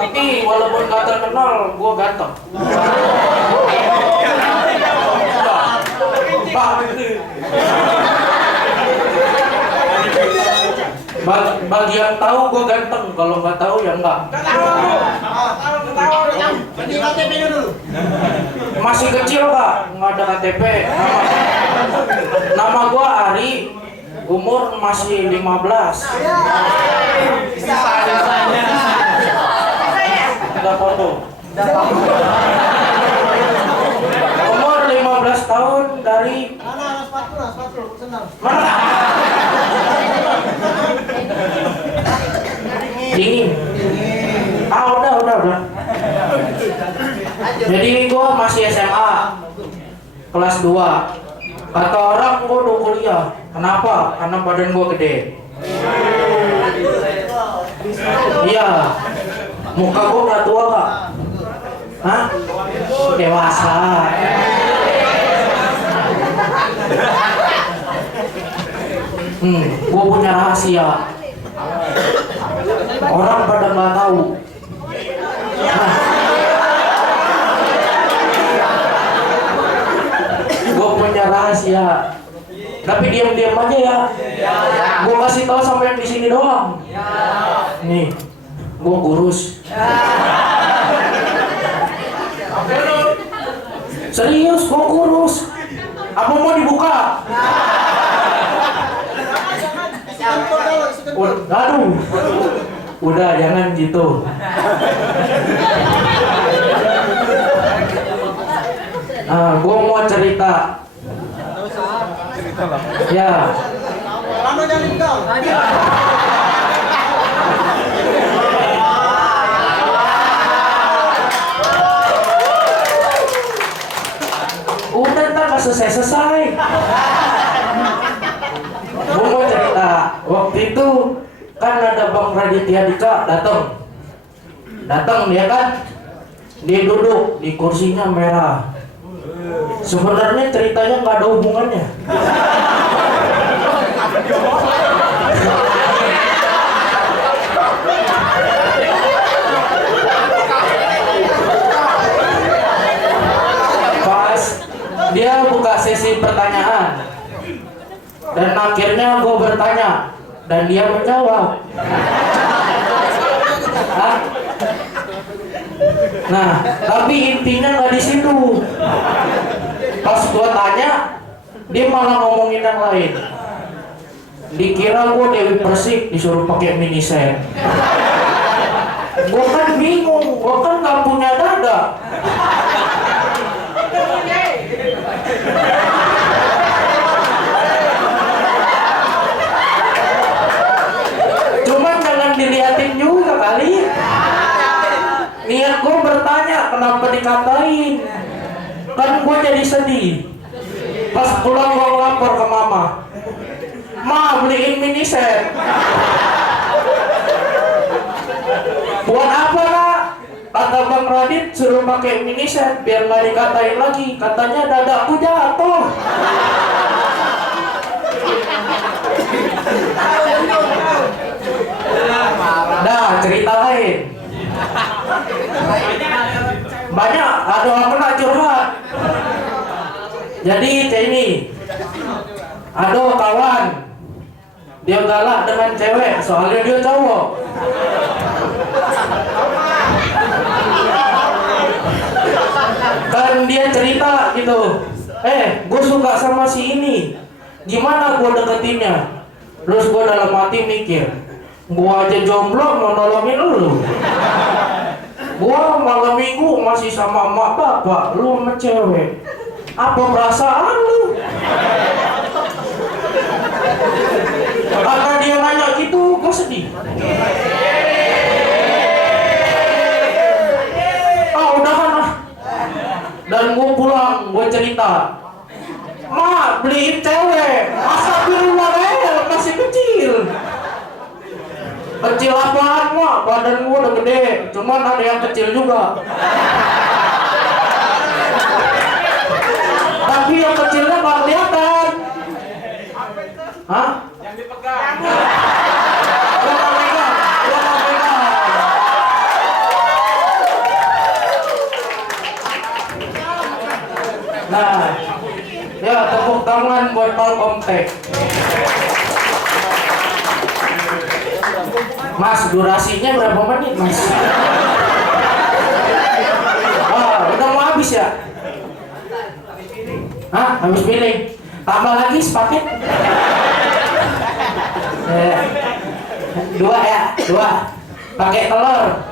Tapi walaupun gak terkenal, gue ganteng. Bagi yang tahu gue ganteng, kalau nggak tahu ya enggak. Masih kecil kak, nggak ada KTP. Nama gue Ari, umur masih 15. Tidak foto. Umur 15 tahun dari mana? Dingin. Udah. Jadi gue masih SMA kelas 2. Kata orang gue udah kuliah. Kenapa? Karena badan gue gede. Iya. Muka gue gak tua kak. Hah? Dewasa. Gue punya rahasia. Orang pada nggak tahu. Nah, gue punya rahasia. Tapi diam-diam aja ya. Gue kasih tahu sampai yang di sini doang. Nih, gue kurus. Serius, gue kurus. Apa mau dibuka? Aduh, udah jangan gitu. Gue mau cerita. Ya. Udah ntar gak selesai. Gue mau cerita. Waktu itu kan ada Bang Raditya Dika datang dia kan, dia duduk di kursinya merah. Sebenarnya ceritanya nggak ada hubungannya. Pas dia buka sesi pertanyaan dan akhirnya gue bertanya dan dia menjawab. Hah? Nah, tapi intinya nggak di situ. Pas gua tanya, dia malah ngomongin yang lain. Dikira gua Dewi Persik disuruh pakai mini set. Gua kan bingung, gua kan nggak punya dada. Cuman jangan diliatin juga kali. Niat gue bertanya kenapa dikatain. Kan gue jadi sedih. Pas pulang gue lapor ke mama, Ma beliin mini set. Buat apa nak? Kata Bang Radit suruh pakai mini set biar nggak dikatain lagi. Katanya dadaku jatuh. Dah cerita lain. Banyak ada orang kena curhat. Jadi ini ada kawan dia galak dengan cewek soalnya dia cowok. Kan dia cerita gitu, gue suka sama si ini, gimana gue deketinnya? Terus gue dalam hati mikir, gue aja jomblo mau nolongin lu. Gua malam minggu masih sama emak bapak, lu sama cewek. Apa perasaan lu? Karena dia nanya gitu, gua sedih. Udahan lah. Dan gua pulang, gua cerita. Ma, beliin cewek. Masa beli warel masih kecil. Kecil apaan mah, badan gua udah gede, cuman ada yang kecil juga. Tapi yang kecilnya nggak kelihatan. Hah? Yang dipegang. tangan buat Telkom Tech. Mas, durasinya berapa menit, Mas? Udah mau habis ya? Hah? Habis pilih? Tambah lagi sepaket? Dua ya? Dua. Pakai telur.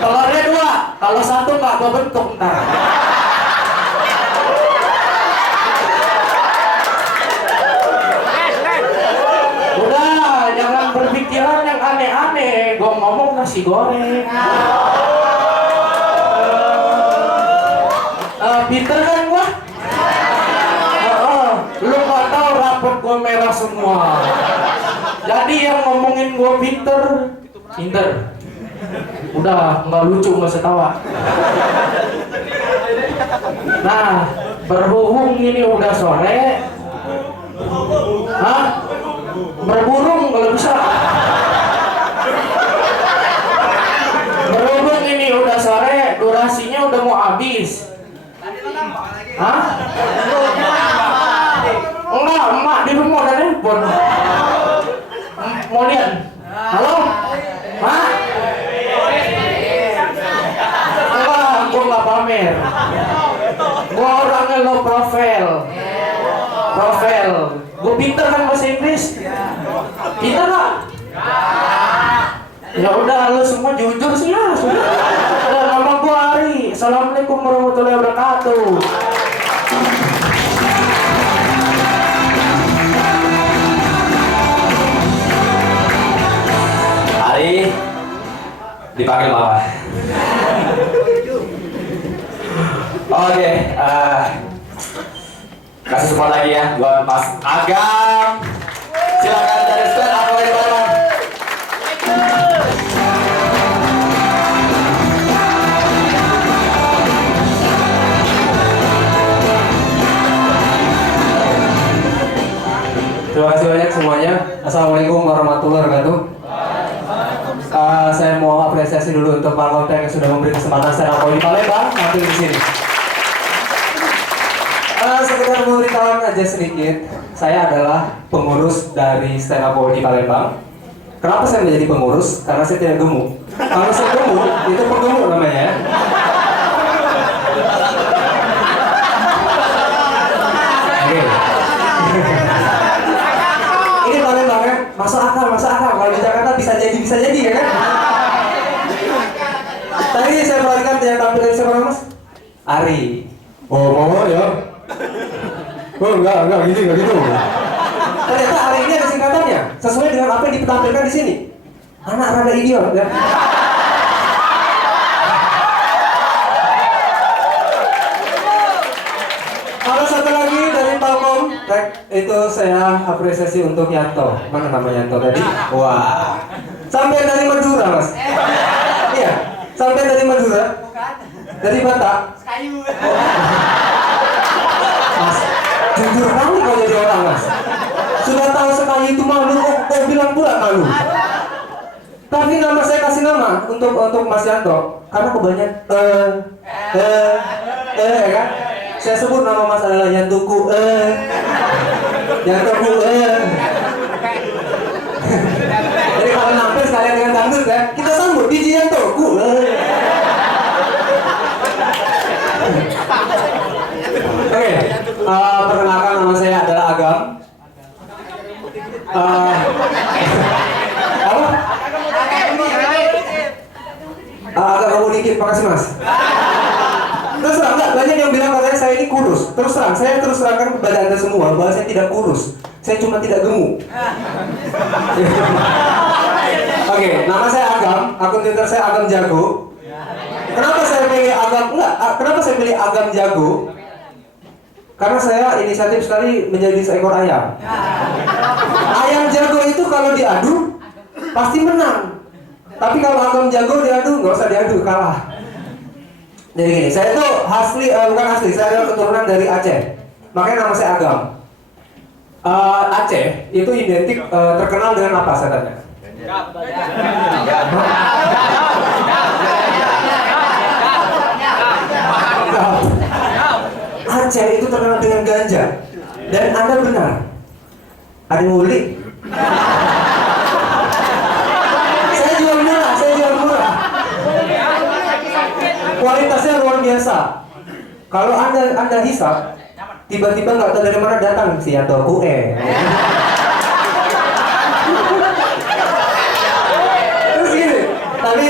Telurnya dua. Kalau satu nggak berbentuk ntar. Udah, jangan berpikiran yang aneh-aneh. Gua ngomong nasi goreng. Pinter kan gua? Lu nggak tahu rapot gua merah semua. Jadi yang ngomongin gua pinter. Udah, nggak lucu, nggak setawa. Nah, berhubung ini udah sore. Hah? Berburung kalau bisa. Berhubung ini udah sore, durasinya udah mau habis. Hah? Enggak, emak di rumah ada telepon. Mau lihat? Halo? Mak? Enggak, gua nggak pamer. Gua orangnya low profile. Gua pinter kan bahasa Inggris? Pinter nggak? Ya udah, lu semua jujur sih ya. Sudah. Nama gua Ari. Assalamualaikum warahmatullahi wabarakatuh. Ari dipanggil mama. Oke, kasih support lagi ya buat Mas Agam. Silakan dari stand up dari bawah. Terima kasih banyak semuanya. Assalamualaikum warahmatullahi wabarakatuh. Saya mau apresiasi dulu untuk Telkom Tech yang sudah memberi kesempatan stand up di Palembang tampil di sini. Sekedar memberitahuan aja sedikit, saya adalah pengurus dari stand up di Palembang. Kenapa saya menjadi pengurus? Karena saya tidak gemuk. Kalau saya gemuk, itu penggemuk namanya ya. Oke. Ini Palembang ya, masuk akal. Kalau di Jakarta bisa jadi ya kan? Tadi saya perhatikan yang tampil dari siapa Mas? Ari. Oh, mama ya? Oh, enggak gitu. Ternyata Ari ini ada singkatannya, sesuai dengan apa yang ditampilkan di sini. Anak rada idiot ya. Ada satu lagi dari Telkom Tech, itu saya apresiasi untuk Yanto. Mana nama Yanto tadi? Wah, sampai dari Madura Mas. Iya, sampai dari Madura. Dari Batak. Mas, jujur kali kau jadi orang Mas. Sudah tahu sekali itu malu, kok bilang pula malu. Tapi nama saya kasih nama untuk Mas Yanto karena kebanyakan ya kan. Saya sebut nama Mas adalah Yantuku Yantoku Jadi kalau nampil sekalian dengan dangdut ya, kita sambut DJ Yantoku Oke, perkenalkan nama saya adalah Agam. Apa? Agak kamu dikit, makasih Mas. Terus terang, enggak, banyak yang bilang katanya saya ini kurus. Terus terang, saya terus terangkan kepada Anda semua bahwa saya tidak kurus. Saya cuma tidak gemuk. Oke, nama saya Agam, akun Twitter saya Agam Jago. Kenapa saya pilih Agam? Enggak, kenapa saya pilih Agam Jago? Karena saya inisiatif sekali menjadi seekor ayam. Ayam jago itu kalau diadu pasti menang. Tapi kalau Agam Jago diadu nggak usah diadu, kalah. Jadi gini, saya itu bukan asli, saya adalah keturunan dari Aceh. Makanya nama saya Agam. Aceh itu identik terkenal dengan apa saya tanya? Aceh itu terkenal dengan ganja. Dan Anda benar. Ada yang mau beli? Saya jual murah. Kualitasnya luar biasa. Kalau anda hisap, tiba-tiba nggak tahu dari mana datang si atau kue. Terus gini, tapi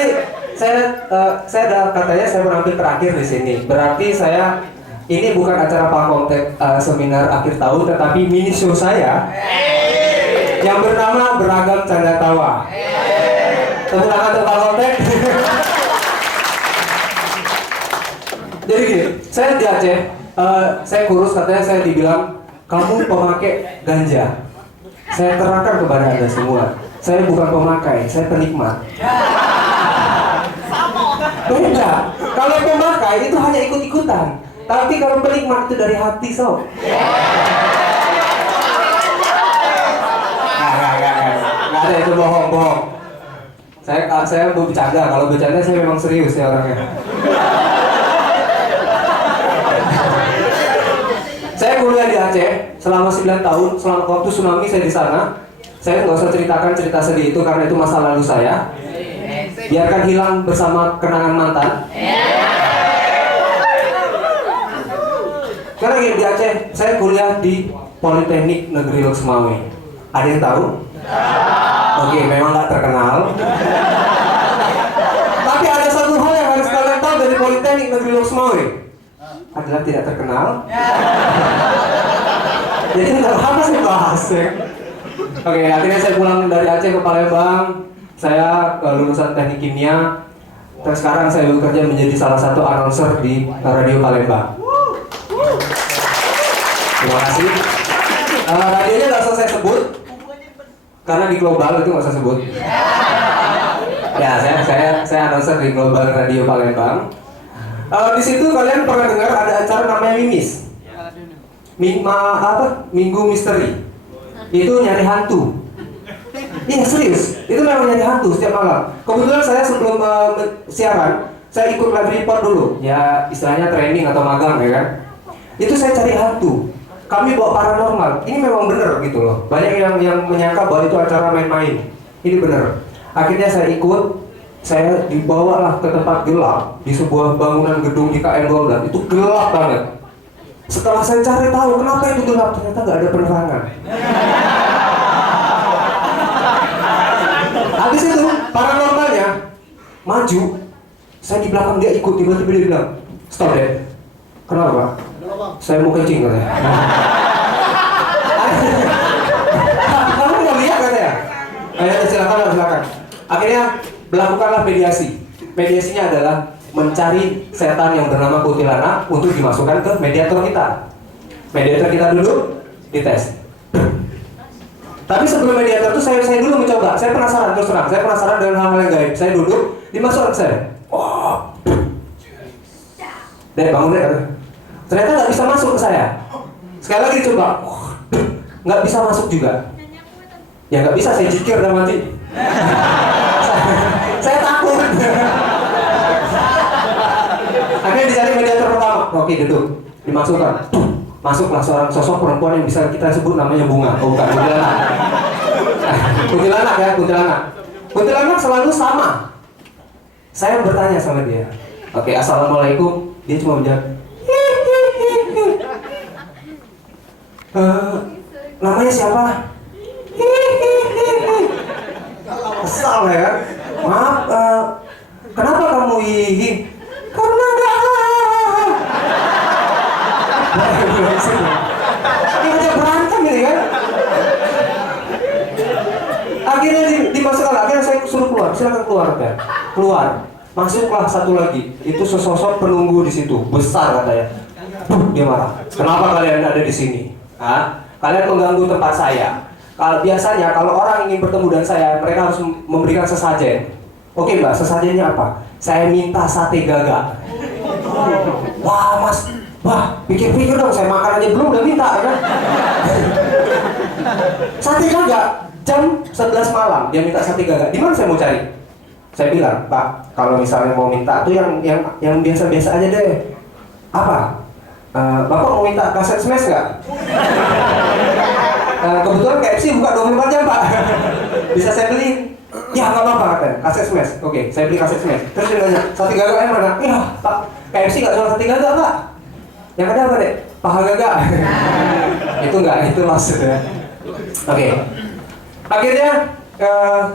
saya ada katanya saya menampil terakhir di sini. Berarti saya ini bukan acara Pak Komtek seminar akhir tahun, tetapi mini show saya yang bernama Beragam Canda Tawa. Tepuk tangan untuk Pak Komtek. Jadi gini, saya di Aceh, saya kurus, katanya saya dibilang kamu pemakai ganja. Saya terangkan kepada Anda semua, saya bukan pemakai, saya penikmat. Beda. Kalau pemakai itu hanya ikut-ikutan, tapi kalau penikmat itu dari hati, sob. Nggak ada, itu bohong. Saya mau bercanda, kalau bercanda saya memang serius ya orangnya. Saya kuliah di Aceh selama 9 tahun, selama waktu tsunami saya di sana. Saya nggak usah ceritakan cerita sedih itu karena itu masa lalu saya. Biarkan hilang bersama kenangan mantan. Karena di Aceh, saya kuliah di Politeknik Negeri Lok Sumawe. Ada yang tahu? Oke, memang nggak terkenal. Tapi ada satu hal yang harus kalian tahu dari Politeknik Negeri Lok Sumawe. Adalah tidak terkenal. Jadi nggak apa sih bahas ya. Oke, akhirnya saya pulang dari Aceh ke Palembang. Saya lulusan teknik kimia. Terus sekarang saya bekerja menjadi salah satu announcer di Radio Palembang. Terima kasih. Radionya nggak usah saya sebut karena di global itu nggak usah sebut. Ya, saya announcer di Global Radio Palembang. Di situ kalian pernah dengar ada acara namanya Mimis, Minggu Misteri. Itu nyari hantu. Iya serius, itu memang nyari hantu setiap malam. Kebetulan saya sebelum siaran, saya ikut live report dulu. Ya istilahnya training atau magang ya kan. Itu saya cari hantu. Kami bawa paranormal. Ini memang bener gitu loh. Banyak yang menyangka bahwa itu acara main-main. Ini bener. Akhirnya saya ikut. Saya dibawalah ke tempat gelap di sebuah bangunan gedung di KM 12. Itu gelap banget. Setelah saya cari tahu kenapa itu gelap, ternyata nggak ada penerangan. Habis itu paranormalnya maju. Saya di belakang dia ikut, tiba-tiba dia bilang, "Stop deh." Kenapa? Saya mau kencing katanya. Kamu mau lihat katanya? Ayo silakan. Akhirnya melakukanlah mediasi. Mediasinya adalah mencari setan yang bernama kuntilanak untuk dimasukkan ke mediator kita. Mediator kita dulu dites. Tapi sebelum mediator itu saya dulu mencoba. Saya penasaran terus terang. Saya penasaran dengan hal-hal yang gaib. Saya duduk, dimasukkan saya. Oh. Dek bangun dek. Ternyata nggak bisa masuk ke saya. Sekali lagi coba. Nggak bisa masuk juga. Ya nggak bisa, saya jikir dan mati. Saya takut. Akhirnya dicari mediator pertama. Oke, duduk. Dimasukkan. Masuklah seorang sosok perempuan yang bisa kita sebut namanya Bunga. Oh, bukan, kuntilanak. Kuntilanak ya, kuntilanak. Kuntilanak selalu sama. Saya bertanya sama dia. Oke, assalamualaikum. Dia cuma menjawab. Namanya siapa? Kesal ya kan? Maaf, kenapa kamu hihi? Karena enggak. Ini aja berantem ini kan? Akhirnya dimasukkan, akhirnya saya suruh keluar, silakan keluar kan? Keluar, masuklah satu lagi. Itu sesosok penunggu di situ, besar katanya. Dia marah. Kenapa kalian ada di sini? Hah? Kalian mengganggu tempat saya. Biasanya kalau orang ingin bertemu dengan saya, mereka harus memberikan sesajen. Oke mbak, sesajennya apa? Saya minta sate gagak. Wah mas, wah pikir-pikir dong, saya makan aja belum udah minta kan? Sate gagak, jam 11 malam dia minta sate gagak. Di mana saya mau cari? Saya bilang, Pak, kalau misalnya mau minta tuh yang biasa-biasa aja deh. Apa? Bapak mau minta kaset smash nggak? Kebetulan KFC buka 24 jam Pak. Bisa saya beli? Ya nggak apa-apa katanya, kaset smash. Oke, saya beli kaset smash. Terus dia nanya, sate gagak yang mana? Iya Pak, KFC nggak jual sate gagak Pak. Yang ada apa dek? Paha gagak. Itu nggak, itu maksudnya. Oke. Akhirnya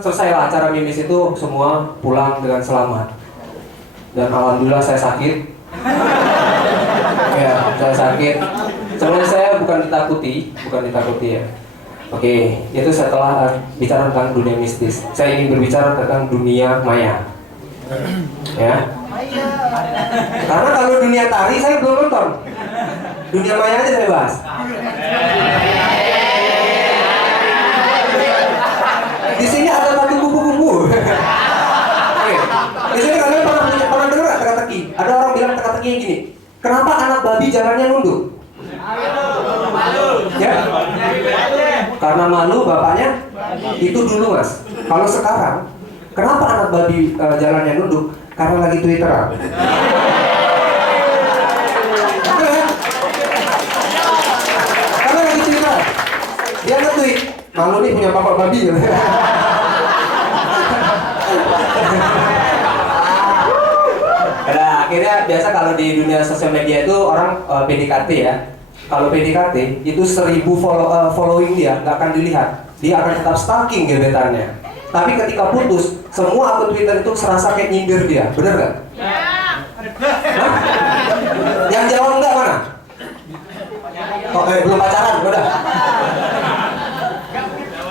selesailah acara mimis itu, semua pulang dengan selamat. Dan alhamdulillah saya sakit. Ya, saya sakit. Sebenarnya saya bukan ditakuti ya. Oke, itu setelah bicara tentang dunia mistis. Saya ingin berbicara tentang dunia maya. Ya. Karena kalau dunia tari saya belum nonton. Dunia maya aja saya bahas. Di sini ada satu kupu-kupu. Oke. Di sini kalian pernah dengar nggak teka-teki? Ada orang bilang teka-tekinya gini. Kenapa anak babi jalannya nunduk? Ya? Karena malu bapaknya. Itu dulu mas. Kalau sekarang, kenapa anak babi jalannya nunduk? Karena lagi Twitteran. Karena lagi Twitteran. Dia nge-tweet, malu nih punya bapak babi. Nah, akhirnya biasa kalau di dunia sosial media itu orang PDKT ya. Kalau PDKT itu 1000 following dia nggak akan dilihat. Dia akan tetap stalking gebetannya. Tapi ketika putus, semua akun Twitter itu serasa kayak nyindir dia. Bener nggak? Hah? Yang jawab enggak mana? Oh, belum pacaran, udah.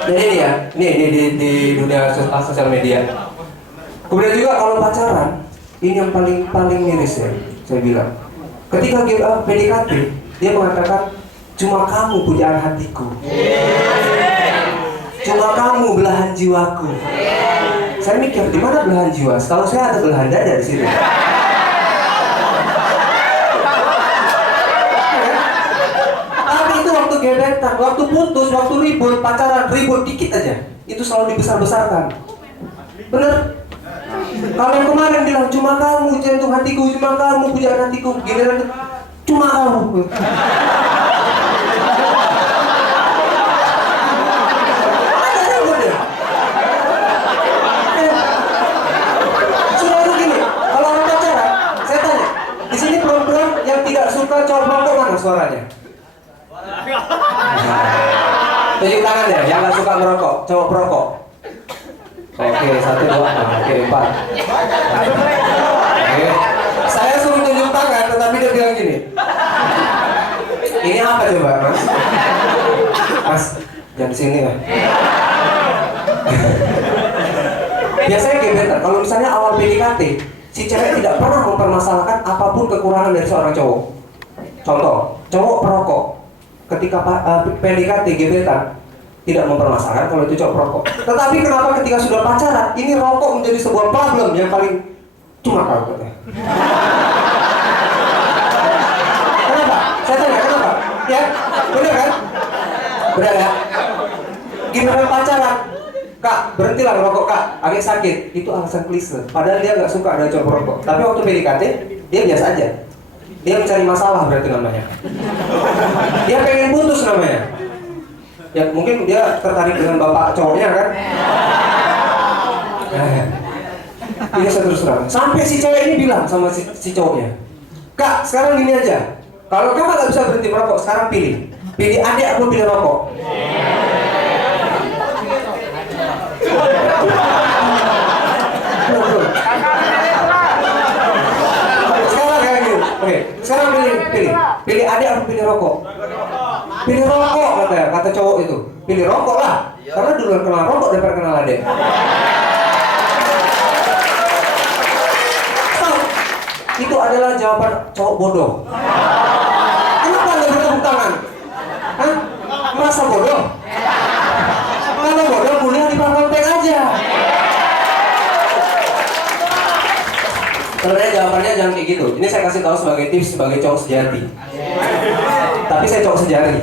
Jadi ini ya, ini di dunia sosial media. Kemudian juga kalau pacaran, ini yang paling miris ya, saya bilang. Ketika PDKT, dia mengatakan cuma kamu pujaan hatiku, cuma kamu belahan jiwaku. Saya mikir di mana belahan jiwa? Setahu saya ada belahan dada di sini. Tapi itu waktu gebetan, waktu putus, waktu ribut, pacaran, ribut dikit aja, itu selalu dibesar-besarkan. Bener? Kalau yang kemarin bilang cuma kamu jantung hatiku, cuma kamu pujaan hatiku, giliran cuma kamu. Selalu gini, kalau orang pacaran, saya tanya, di sini perempuan yang tidak suka cowok merokok mana suaranya? Tunjuk tangan ya, yang nggak suka merokok, cowok perokok. Oke, 1, 2, oke 4. Oke. Saya suruh tunjuk tangan, tetapi dia bilang gini. Ini apa coba, Mas? Mas, jangan sini ya. Biasanya gebetan, kalau misalnya awal PDKT, si cewek tidak pernah mempermasalahkan apapun kekurangan dari seorang cowok. Contoh, cowok perokok. Ketika PDKT gebetan, tidak mempermasalahkan kalau itu cowok perokok. Tetapi kenapa ketika sudah pacaran, ini rokok menjadi sebuah problem yang paling cuma kau katanya. Kenapa? Saya tanya kenapa? Ya, benar kan? Benar ya? Gimana pacaran? Kak, berhentilah merokok kak, agak sakit. Itu alasan klise. Padahal dia nggak suka ada cowok perokok. Tapi waktu PDKT, dia biasa aja. Dia mencari masalah berarti namanya. Dia pengen putus namanya. Ya mungkin dia tertarik dengan bapak cowoknya kan. Ini saya terus terang. Sampai si cewek ini bilang sama si cowoknya, Kak sekarang gini aja, kalau kakak nggak bisa berhenti merokok, sekarang pilih adik atau pilih rokok. Sekarang kayak gitu. Oke, sekarang pilih adik atau pilih rokok. Pilih rokok kata cowok itu. Pilih rokok lah, karena duluan kenal rokok daripada kenal adek. Itu adalah jawaban cowok bodoh. Kenapa nggak bertepuk tangan? Hah? Merasa bodoh? Kalau bodoh kuliah di Parkotek aja. Sebenarnya jawabannya jangan kayak gitu. Ini saya kasih tahu sebagai tips sebagai cowok sejati. Tapi saya cowok sejari.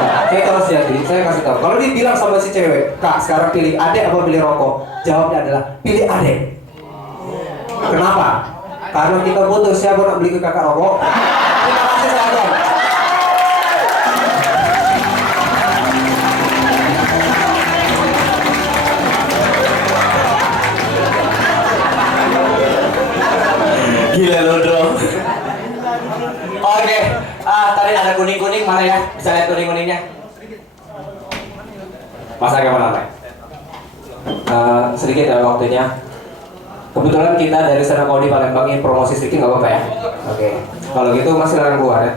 Nah, saya cowok sejati. Saya kasih tahu. Kalau dibilang sama si cewek, Kak sekarang pilih adek apa pilih rokok? Jawabnya adalah pilih adek. Kenapa? Karena kita butuh siapa nak beli ke kakak rokok. mana ya? Bisa lihat kuning-kuningnya? Mas Agam mana Pak? Sedikit ya waktunya. Kebetulan kita dari Sana Kodi Palembang ingin promosi sedikit nggak apa-apa ya? Oke. Kalau gitu masih larang keluar ya.